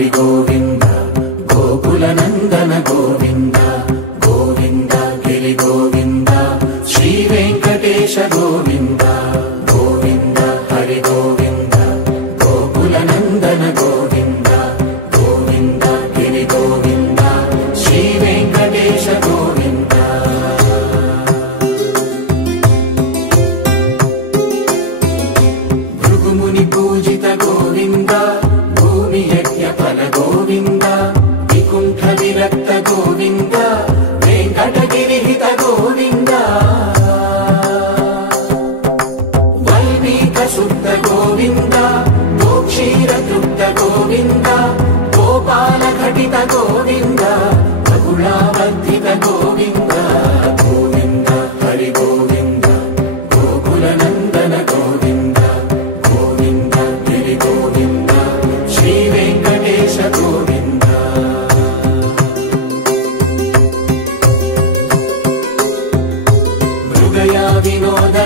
హరి గోవింద గోకుల నందన గోవింద గోవింద గిరి గోవింద శ్రీ వెంకటేశ గోవింద గోవింద హరి గోవింద గోకుల నందన గోవింద గోవింద గిరి గోవింద శ్రీ వెంకటేశ గోవింద భృగుముని పూజిత గోవింద భూమి యజ్ఞ ఫల గోవింద వికుంఠ విరక్త గోవింద వెంకటగిరిహిత గోవింద వల్మీక శుద్ధ గోవింద గోక్షీర తృప్త గోవింద గోపాల ఘటిత గోవింద బహుళావర్ధిత గోవింద గోవింద హరి గోవింద గోకుల నందన గోవింద గోవింద గిరి గోవింద శ్రీ వెంకటేశ గోవింద మృగయా వినోద